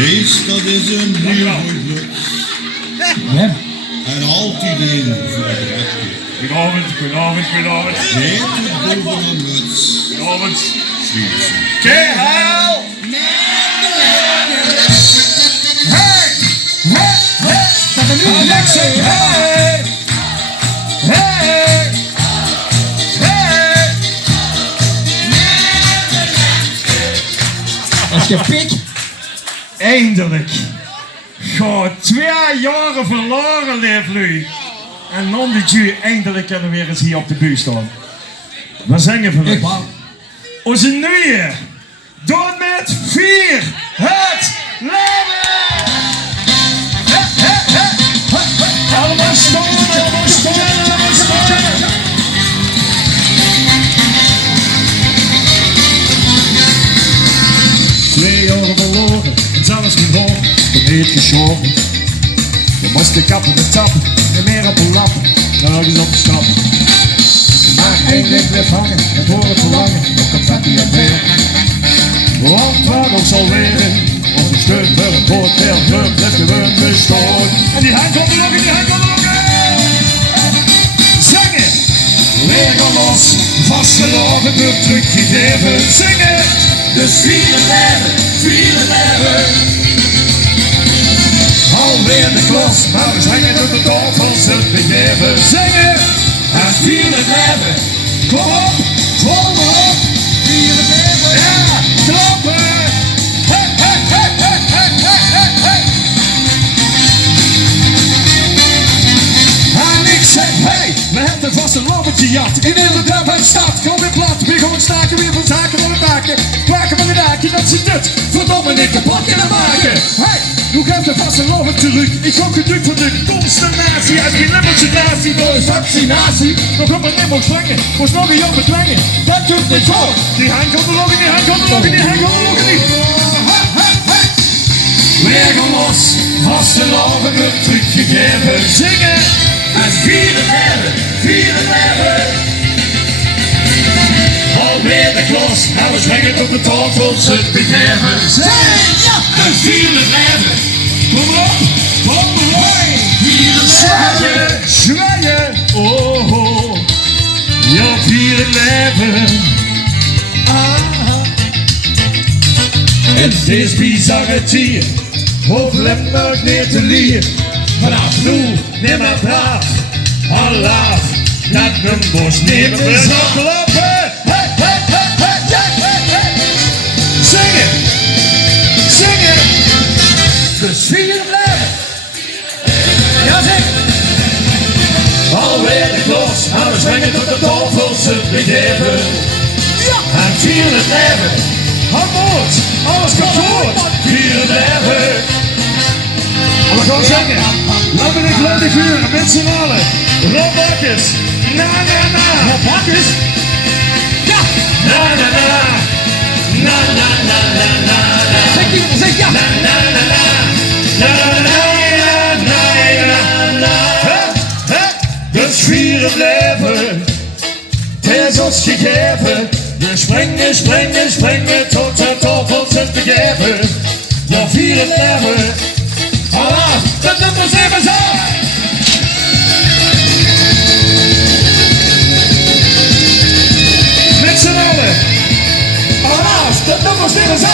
Feest, dat is een heel goed lux. Ja. En altijd een voor het rechtje. Goedenavond. Zet het boven een muts. Goedenavond. Zwiepsen. Kerel! Hey! Staat er nu Ik zeg hey! Hey! Als je pik. Eindelijk! Goh, 2 jaren verloren leeft nu. En dan dit u eindelijk kunnen we weer eens hier op de buurt staan. We zingen voor u. Onze nieuwe. Door met Vier, het leven! Allemaal staan. 2 jaren verloren, en zelfs niet hoog, niet geschoren. Je moest de kappen met tappen, en meer op een lap, nergens op de stap. Maar één ding bleef hangen, het horen verlangen, op confetti en weer. Want waarom zal weer in, onze steun voor het hotel, we blijven we bestaan. En die hand komt er nog in, Zingen! Weer gaan los, vastgelopen, de truc gegeven. Zingen! Dus vieren leven. Alweer de klos, maar we zingen op de toon van zijn begeven. Zingen! En vieren leven. Kom op! Vieren leven. Ja, kloppen! Hey! En ik zeg hey, we hebben vast een lopertje jat. In hele dorp en stad, gewoon weer plat. Weer gewoon staken, weer van zaken van het daken. Kwaken van de daken, dat zit het. Verdomme niet kapot kunnen maken. Hey, hoe gaat er vast een loper terug? Ik kom gedrukt van de consternatie. Uit die limmertje door de vaccinatie. Nog op het nimmel slangen, moest nog een jongen bedwangen. Dat doet niet voor. Die hand komt er nog in, die hand komt er nog in, die hand komt er nog in. Weer gaan los, vaste lopen, een truc gegeven. Zingen! En vieren leven. Alweer de klos, en we zingen op de toon van zijn begeven. Zing! En vieren leven. Kom op! Vieren leven. Zwaaien! Oh. Ja, vieren leven. En het is bizarre tier. Hoog Limburg neer te lier. Vanaf nu, neem maar braaf. Allah, dat een bos neemt we zo kloppen. Hey. Zingen. Dus vieren blijven. Ja, zeg. Alweer de klos, en we zingen tot de toon van zijn begeven. Ja. En vieren blijven. Moord, alles kapot. Vieren blijven. En we gaan zingen. Laten we de kleine vuren met z'n allen. Rob Bakkers. Na. Rob Bakkers? Ja. Na. Zeg ja. Dus vieren blijven. Het is ons gegeven. We springen tot het top ons het begeven. Ja, vieren blijven. Allah, dat nummers even zo! Met z'n allen! Allah, dat nummers even zo!